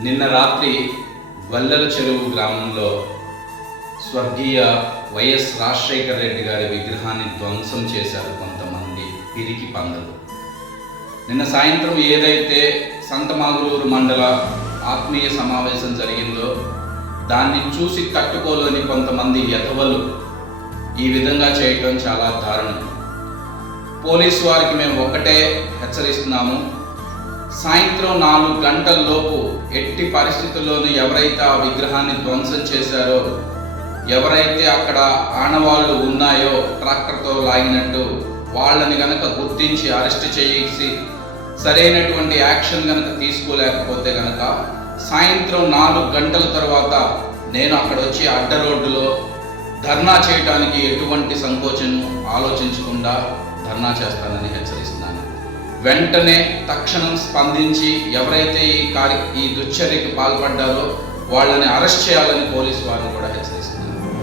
నిన్న రాత్రి వల్లల చెరువు గ్రామంలో స్వర్గీయ వైఎస్ రాజశేఖర రెడ్డి గారి విగ్రహాన్ని ధ్వంసం చేశారు కొంతమంది పిరికి పందలు. నిన్న సాయంత్రం ఏదైతే సంతమాగులూరు మండల ఆత్మీయ సమావేశం జరిగిందో దాన్ని చూసి తట్టుకోలేని కొంతమంది యతవలు ఈ విధంగా చేయటం చాలా దారుణం. పోలీసు వారికి మేము ఒక్కటే హెచ్చరిస్తున్నాము, సాయంత్రం 4 గంటల్లోపు ఎట్టి పరిస్థితుల్లోనూ ఎవరైతే ఆ విగ్రహాన్ని ధ్వంసం చేశారో, ఎవరైతే అక్కడ ఆనవాళ్ళు ఉన్నాయో ట్రాక్టర్తో లాగినట్టు వాళ్ళని గనక గుర్తించి అరెస్ట్ చేసి సరైనటువంటి యాక్షన్ గనక తీసుకోలేకపోతే గనక సాయంత్రం 4 గంటల తర్వాత నేను అక్కడ వచ్చి అడ్డ రోడ్డులో ధర్నా చేయడానికి ఎటువంటి సంకోచం ఆలోచించకుండా ధర్నా చేస్తానని హెచ్చరిస్తున్నాను. వెంటనే తక్షణం స్పందించి ఎవరైతే ఈ దుశ్చర్యకు పాల్పడ్డారో వాళ్ళని అరెస్ట్ చేయాలని పోలీసు వారిని కూడా హెచ్చరిస్తున్నారు.